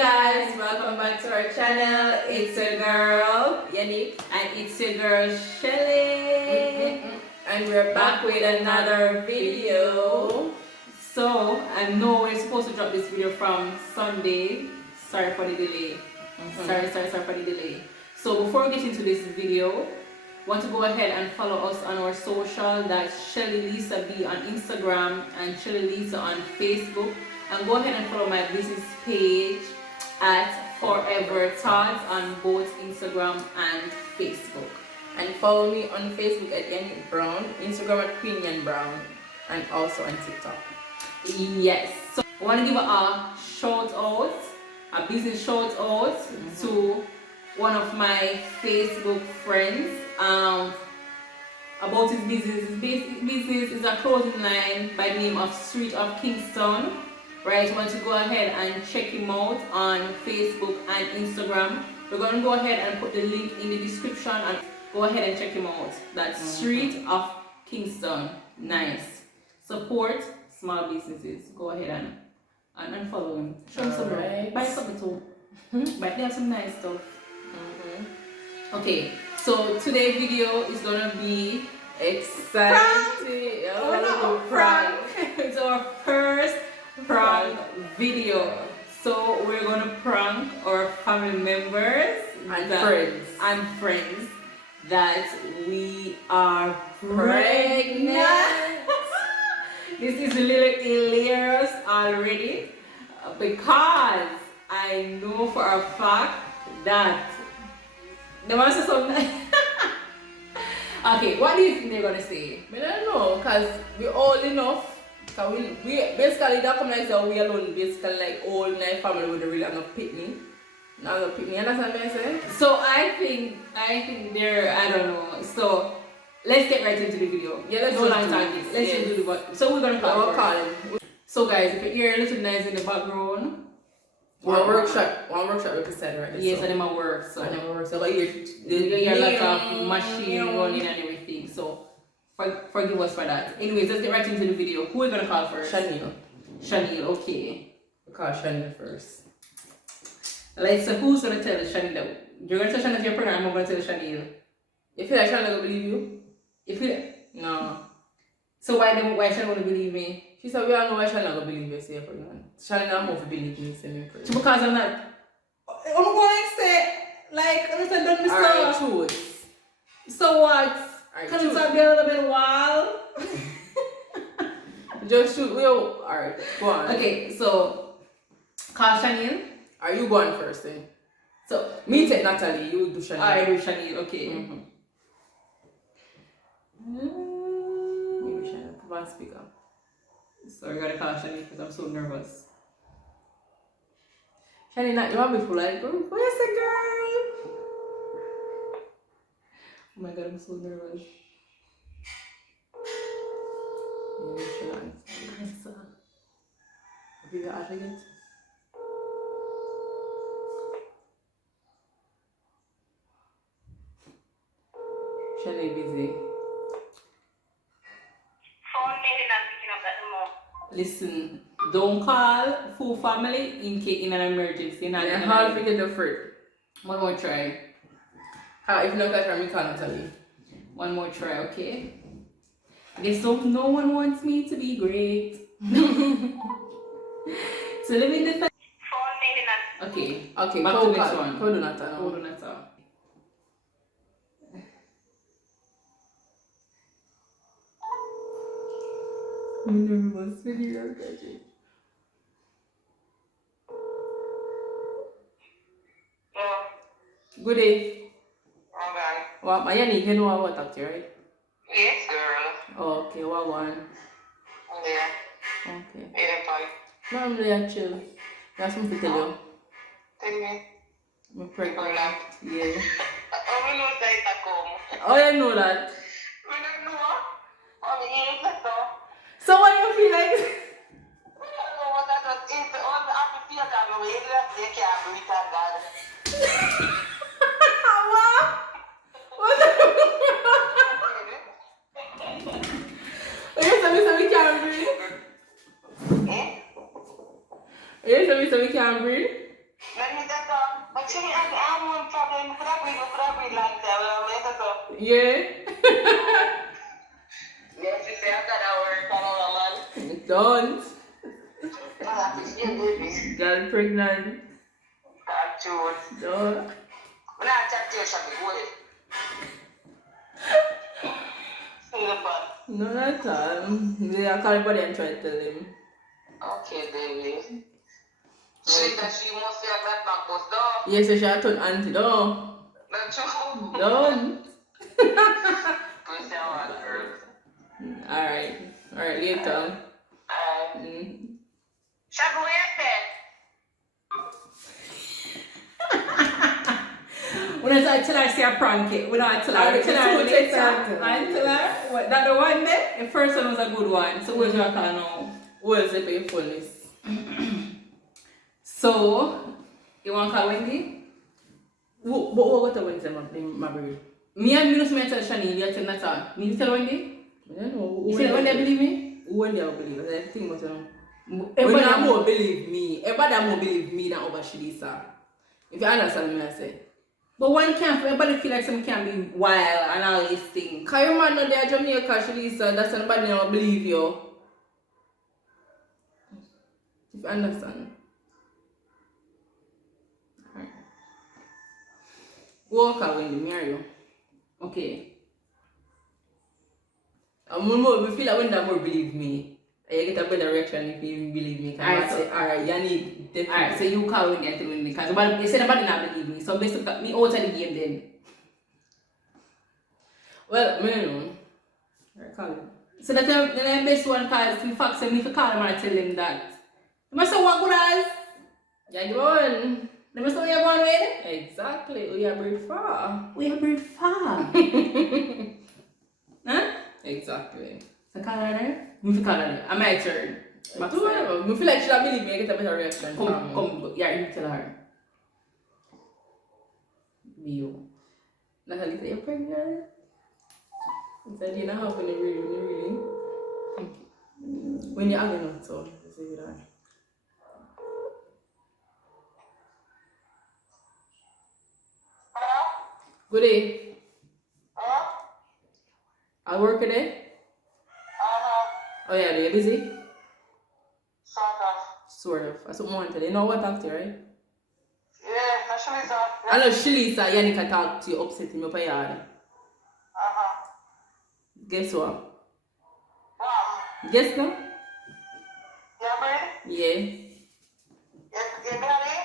guys, welcome back to our channel. It's your girl Yannick and it's your girl Shelly, and we're back with another video. So I know we're supposed to drop this video from Sunday. Sorry for the delay. Sorry for the delay. So before we get into this video, want to go ahead and follow us on our social. That's Shelly Lisa B on Instagram and Shelly Lisa on Facebook. And go ahead and follow my business page at Forever Thoughts on both Instagram and Facebook. And follow me on Facebook at Yan Brown, Instagram at Queen Yan Brown, and also on TikTok. Yes. So I want to give a shout out, a business shout out to one of my Facebook friends. About his business. His business is a clothing line by the name of Street of Kingston. Right, want to go ahead and check him out on Facebook and Instagram. We're going to go ahead and put the link in the description and go ahead and check him out. That's Street of Kingston. Nice. Support small businesses. Go ahead and follow him. Show him some love. Buy something too. But they have some nice stuff. Okay, so today's video is gonna be exciting. Prank. It's our first prank video. So we're gonna prank our family members and friends that we are pregnant. This is a little hilarious already because I know for a fact that they want to say something. Okay, what do you think they're gonna say? I don't know, because we're old enough. Cause we basically that come like so we alone basically like all in our family with the really not pitney. Not no pitney, you understand what I'm saying? So I think they're, I don't know. So let's get right into the video. Yeah, let's do it. Let's just do the video. So we're gonna call him. So guys, if you hear a little noise in the background, one workshop we can set right. Yes, and them work. So and them work. So like you lot of machine running and everything. So forgive us for that. Anyways, let's get right into the video. Who are we gonna call first? Shanil, okay. We'll call Shanil first. Like, so who's gonna tell Shanil that you're gonna tell Shanil that you're pregnant? I'm gonna tell Shanil. You feel like Shanil will believe you? No. So why Shanil wanna believe me? She said we all know why Shanil will believe you say you're pregnant. Shanil not more believe me saying pregnant. So because I'm not. I'm going to say like I'm done this stuff. Choose. So what? Can you start being a little bit wild? Just shoot. Alright, go on. Okay, so call Shanil. Are you going first then? So me take Natalie, you do Shanil. I do Shanil, okay. Maybe Shanil, put on speaker. So I gotta call Shanil because I'm so nervous. Shanil, not you want me to like, where's the girl? Oh my god, I'm so nervous. Give your heart again. Shanil busy. Listen, don't call full family in an emergency. And how to get the fruit? One more try. If not that time, we can't tell you. One more try, okay? I guess no one wants me to be great. So let me defend. Okay, back to the next one. Hold on, I'm nervous with you. Good day. Well, my Yannick, you know what I talk to you, right? Yes, girl. Oh, okay, what one? Yeah. Okay. Yeah, No, I'm there chill. That's something to tell you. tell me. I'm pregnant. Hola. Yeah. Oh, we know that como. Oh, you know that. We don't know. Oh, you know that. So what do you feel like? We don't know what that is. All the happy feel that we they can't do it and God. What? Yes, we can't breathe. Eh? Yes, we can't breathe. Actually, I have one problem. Could I be like that? Yeah. Yes, you say I got our work on man. Don't. I appreciate baby. Girl pregnant. That's true. Don't. When I chat to you, shall we go ahead? See the fun. No, not all. I call everybody and try to tell him. Okay, baby. She must have that back bus door. Yes, she had to auntie. Don't. That's true. Don't. Please say one, girl. Alright. Alright, later. Shall we go ahead? When I tell her say a prank it, when I tell her later. I tell her what, that the one there, the first one was a good one. So where's your call now? Where's the faithfulness? So you want to call Wendy? What a Wednesday, my baby? Me and Minus may tell Shani, you tell Nata. Me tell Wendy? I don't know. You say Wendy believe me? Wendy I believe. I think what Everybody more believe me. Everybody more believe me than over Shilisa. If you understand me, I say. But one can't, everybody feel like some can be wild and all these things. Cause your man know they are Jamaica, Shilisa, that's somebody don't believe you. If you understand. Alright. Walk out when they marry you. Okay. We feel like when that more believe me. You get a better reaction if you even believe me. Alright, I say, alright, you need definitely. Alright, so you call Wendy and tell Wendy because you said nobody not believe me. So basically, me out of the game then. Well, I don't know. Alright, call him. So that's the best one because we fax him if you call him and tell him that. You must say what good as? Yeah, go on. You must say what you're going with? Exactly. We are very far. We are very far. Huh? Exactly. So call her there? You call her there. I'm my turn. Do whatever. I feel like she don't believe me. I get a better reaction. Come, yeah, you tell her. You. Natalie, say you're pregnant. That didn't happen really. When you're having it, so just say that. Hello? Good day. Hello? I work today. Oh yeah, are you busy? Sort of. That's what I wanted. You know what I talk to you, right? Yeah, actually, sir. I know Shilisa Yanika talk to you, upset him up a yard. Guess what? Wow. Guess no? Yeah, baby? Yeah. You ready?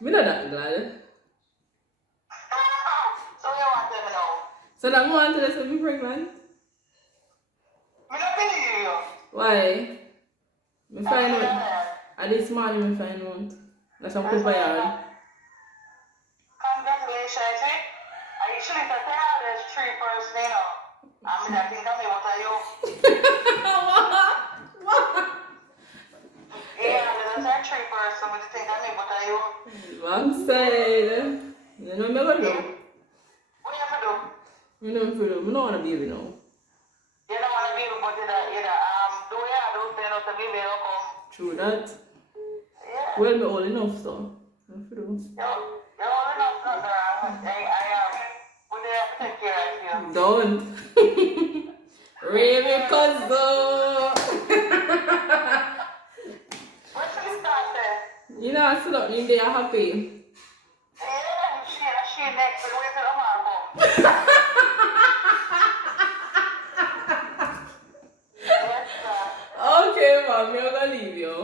Me not that glad. So you want them now? So that one to say me pregnant? Me not believe you. Why? Me find out. At this morning me find out. That's some people yard. Congratulations, eh? I usually say there's 3 person, you know. I mean, I think I'm able to you. What? Yeah, there's 3 person, but I think I'm able to you. One side. You know me gonna do. What do you have to do? You know me do. Me don't wanna baby now. You don't want to be able to do to baby, you come. True that. Yeah. Well, me old enough so. You're old enough, not around. I am. Would they have to take care of you? Don't. Really, cousin. What's this started? You know, I sit up in there happy. Yeah, she next to the way to the marble. Yes, sir. Okay, mommy, I'm gonna leave you.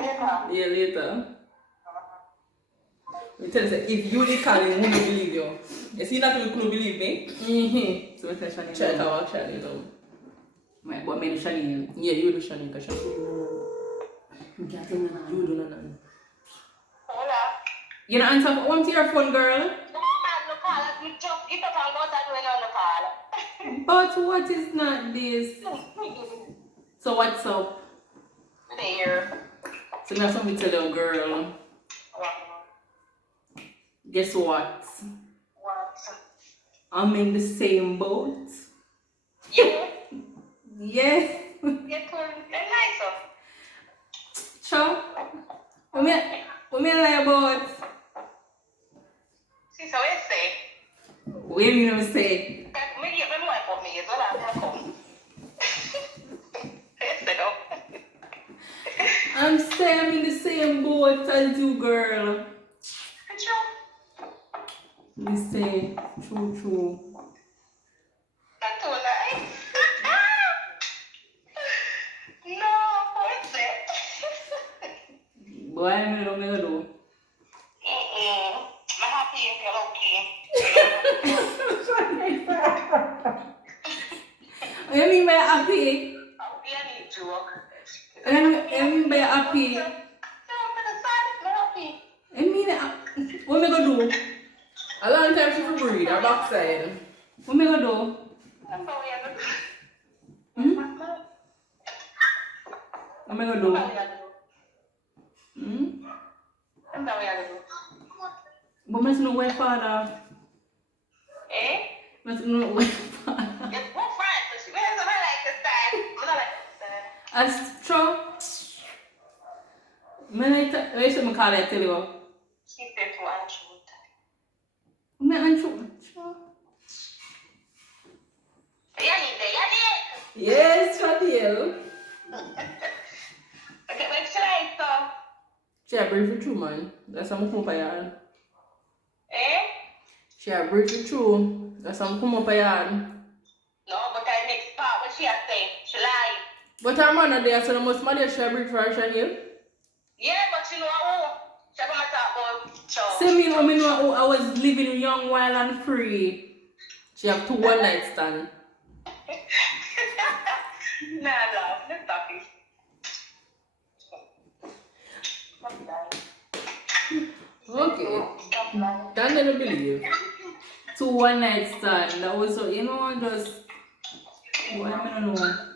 Later. Yeah, later. Me tell you, say, if you did call him, who will believe you? You see that people believe me? Mm-hmm. So we tell Shani. Try to walk Shani down. What made Shani? Yeah, you do Shani, because Shani You can't tell me now. you do nothing. Hola. You don't answer one to your phone, girl. No, man, no call. You just get up and go that way on the call. But what is not this? So what's up? There. So we have something to tell you, girl. Guess what? What? I'm in the same boat. You? Yeah. Get nicer. Ciao. What me lie about? What you mean to say? Me get me more for me, so I'm come. I'm saying I'm in the same boat as you, girl. We say true. That's too nice. No, what's it? Boy, I'm gonna do. I'm happy if you're okay. You mean by happy? I'll be any joke. You mean by happy? I mean, what am I gonna do? A long time she for breathe, her backside. What am I gonna do? Hmm? What am I gonna do? Hmm? But I know where father. Eh? I know where father. As true. I used to call it tell you. Keep it one truth. I'm untrue. Yes, Fabio. Okay, make sure I saw. She a breathe through, man. That's how I come up here. Eh? She a breathe through. That's how I come up here. No, but I next part what she has said. She lied. But her man are there, so the most mother she a breathe for her, Chanel. Yeah, but you know who? She come and talk about church. Say me, I know I was living young, wild, and free. She have 2 one night stand. Nah, love. Let's talk it. Okay. Stop lying. Can't never believe. 2 one night stand. That was so, you know, just. What I don't know.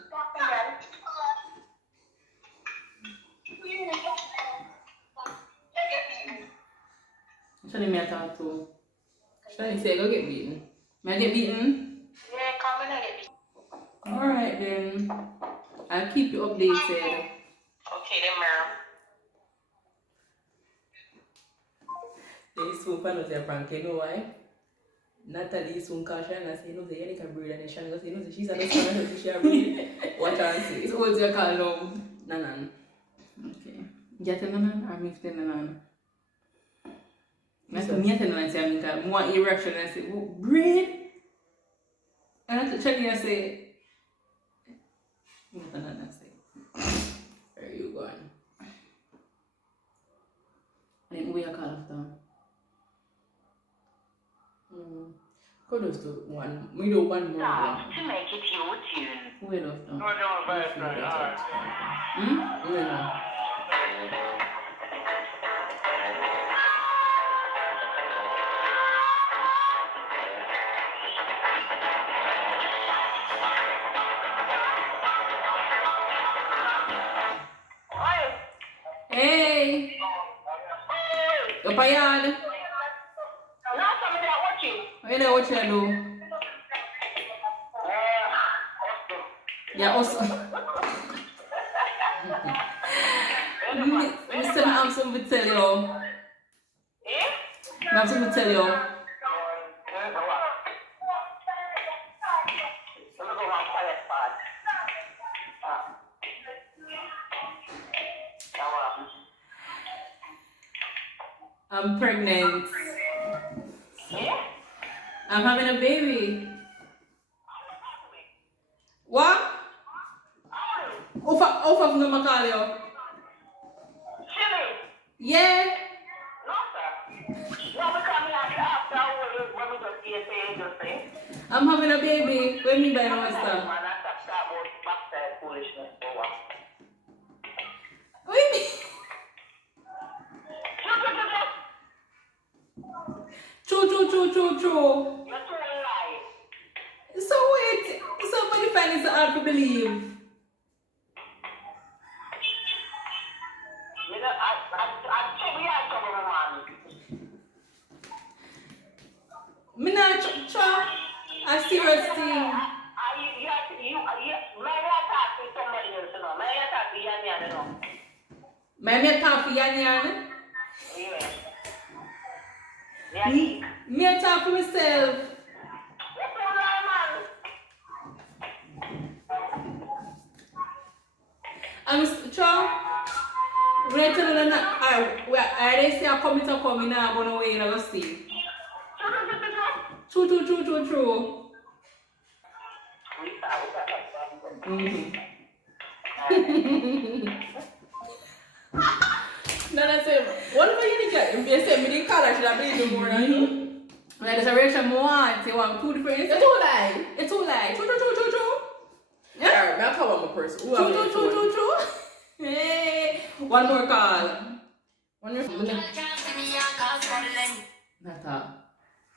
Shani, me I talk to. Shani say, go get beaten. May I get beaten? Yeah, come and get me. Alright then. I'll keep you updated. Okay, then, ma'am. They soon find out their prank, you know why? Natalie soon catch her and I say, no, the Yannick can breed and Shani goes, no, she's a little so she a breed. Watch her and see. So what's your call now? Nanan. Okay. Get a nanan or me to nanan? I have to meet her and say, I mean, more erection and I say, oh, breed? And I have to check and I say, nanan say, where are you going? I didn't wait a call after. Go just do one. We do one more. To make it your tune. Wait after. No, alright. Wait now. Hey! Kapayad! What you know what you do? Yeah, also. Mr. I have something to tell you. I have something to tell you. I'm pregnant. I'm having a baby. What? Off of no Macalio. Yeah. I'm having a baby. What do you mean by no stuff? What do you mean? True. So wait, somebody find it hard to believe. Me not try a serious thing. May talk for Yan. Me talk for myself. I didn't say I come to come, now I'm going away and I go see. True. Mm-hmm. No, that's it. What about you? If you say me the color, should I believe you more than you? Like, there's a reaction more want. You want two different. It's too light. True. Yeah. Alright, now call one more person. True. Hey, one more call. Nata.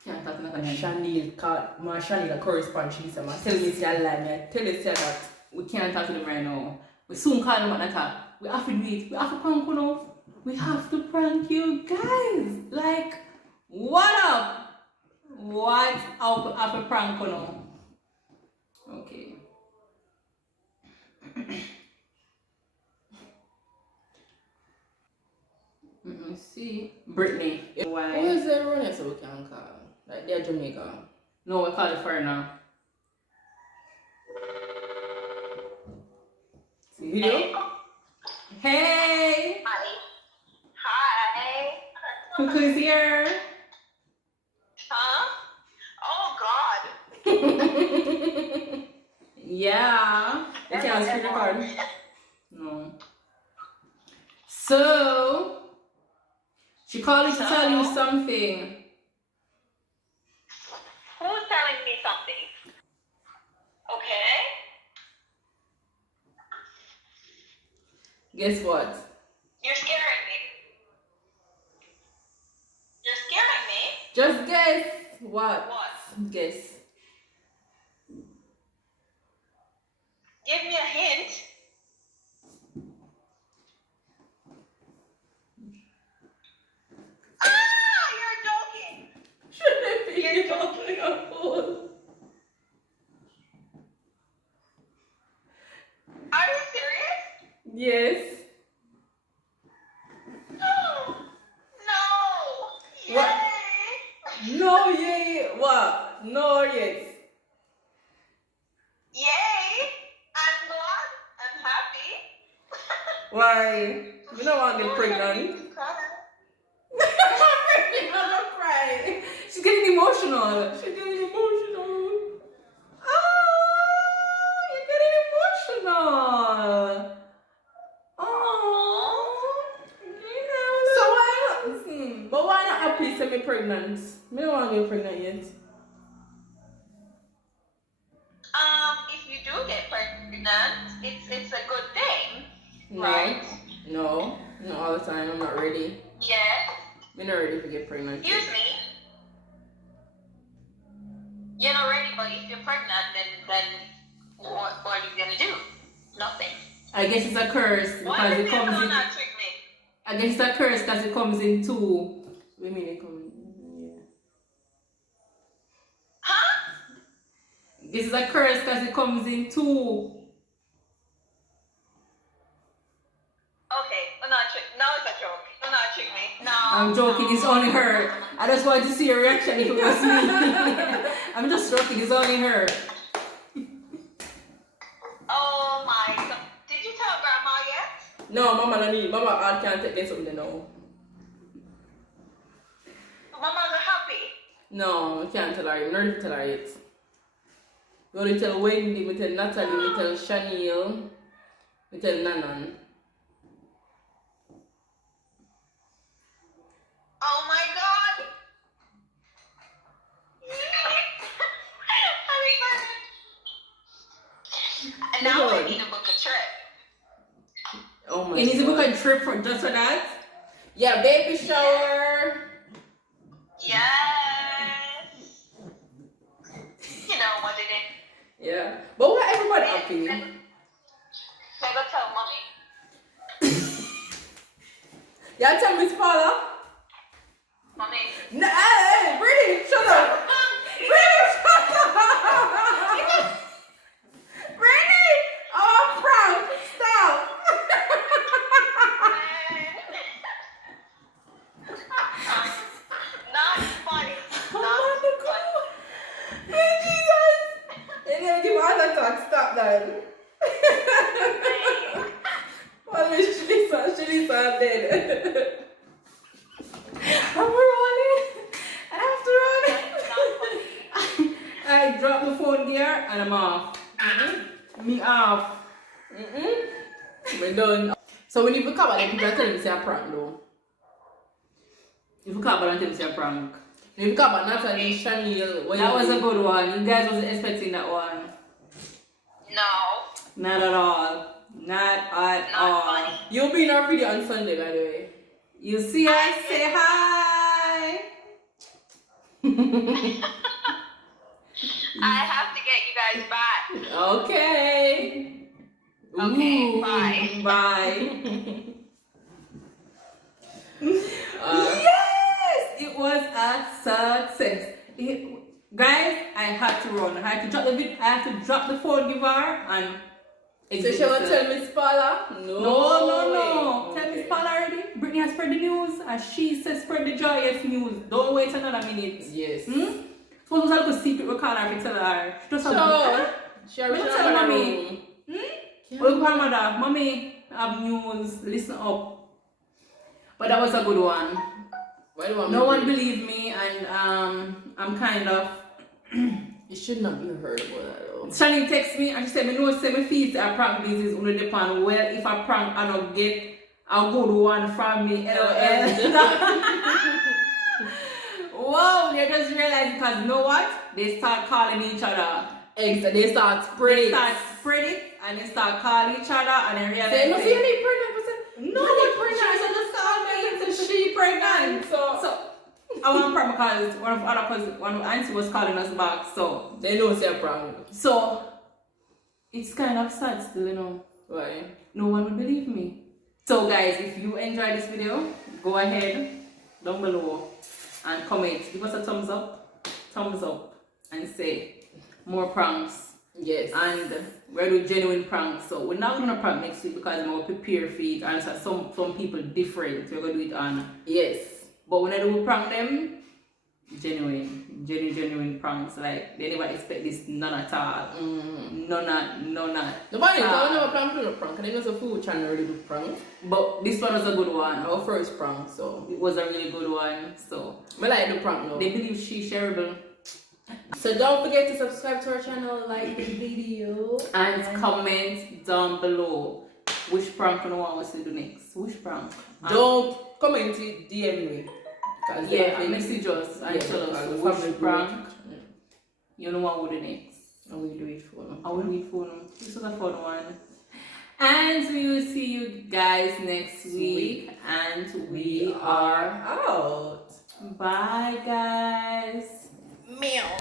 Can't talk to Nata. Shanil called. My Shanil a correspond. She said, "Tell me say I lie. Me tell you say that we can't talk to them right now. We soon call them at Nata. We have to do it. We have to prank you now. We have to prank you guys. Like, what up? What up after prank you now? Okay." Let me see. Brittany. Why? Who is everyone else we can call? Like they're Jamaica. No, we call it for now. See video? Hey! Hi. Who's here? Huh? Oh God. Yeah. You can't screen record. No. So, she called you to tell you something. Who's telling me something? Okay. Guess what? You're scaring me. You're scaring me. Just guess. What? What? Guess. Give me a hint. Ah, you're joking. You're joking. Are you serious? Yes. No. What? Yay. No, yay. What? No, yes. Yay. I'm glad. I'm happy. Why? You don't want to get pregnant. I'm not crying. She's getting emotional. Oh, you're getting emotional. Oh. So why not? But why not happy to be pregnant? Me don't want to get pregnant yet. If you do get pregnant, it's a good thing, No. right? No, not all the time. I'm not ready. Yes. I'm not ready to get pregnant. Excuse me. You're not ready, but if you're pregnant, then what are you gonna do? Nothing. I guess it's a curse Why because did it you comes in. not trick me? I guess it's a curse because it comes in two. We mean it comes. Yeah. Huh? This is a curse because it comes in two. Okay, I'm not trick. No, it's a joke. I'm not trick me. No. I'm joking, no. it's only her. I just wanted to see your reaction if it was me. I'm just joking, it's only her. Oh my God. Did you tell Grandma yet? No, Mama, no need. Mama, I can't take this something now. Mama's happy. No, I can't tell her. I'm not ready to tell her yet. We only tell Wendy, we tell Natalie, we tell Chanel, we tell Nanan. Oh my God. I'm excited. And now I need to book a trip. Oh my God. You need to book a trip for just for that? Yeah, baby shower. Yes. You know what it is. Yeah. But what everybody happy? I go tell mommy. Y'all tell Miss Paula? Mommy. No, hey, Brittany, shut up. Brittany, shut up. Brittany, oh, prank. Stop. drop the phone gear and I'm off. Me off. We're done. So when you come back, people tell me say a prank though. If you can't balance, it's a prank. If you come back, Natalie, Chanel, That was a good one. You guys wasn't expecting that one. No. Not at all. Not at Not all. funny. You'll be in our video on Sunday, by the way. You see us, say hi. I have to get you guys back. Okay. Okay, Ooh, bye. Bye. Yes, it was a success. Guys, I had to run. I had to drop the I had to drop the phone, give her, and So she will tell Miss Paula? no. way. Tell Miss Paula already. Brittany has spread the news, and she says spread the joyous news. Don't wait another minute. Yes. Suppose it was a little secret recorder if you tell her. She just So, she Let me already tell have mommy. room. Look for mother. Mommy, have news. Listen up. But that was a good one. Why do you want No me one to- believed me, and I'm kind of. You should not be heard about that though. Shani text me and she said, "Me know say me feet a prank business only depend. Well, if I prank I don't get a good one from me. LOL." Whoa, they just realized because you know what? They start calling each other. Exactly. They start They spreading. start spread it and they start calling each other and then realize. Say, no, see, you need pregnant. No, you're pregnant. So just call me. So she pregnant. So I want to prank because one of auntie was calling us back. So They know say a prank. So it's kind of sad still, you know. Why? No one will believe me. So guys, if you enjoyed this video, go ahead down below and comment. Give us a thumbs up, and say more pranks. Yes. And we're doing genuine pranks. So we're not gonna prank next week because we're prepare for it, and so some people different. We're gonna do it on. Yes. But when I do prank them, genuine pranks. Like they never expect this, none at all. None. Nobody never prank to no prank. And they know the food channel already do prank. But this one was a good one. Our first prank, so. It was a really good one. So I like the prank now. they believe she's shareable. So don't forget to subscribe to our channel, like the video. And comment down below which prank you want us to do next. Which prank? Don't comment it, DM me. Yeah, message us and tell us which prank Yeah. you know what would do next. And we do it for them. I will wait for them. This was a fun one. And we will see you guys next week. And we are out. Bye guys. Meow.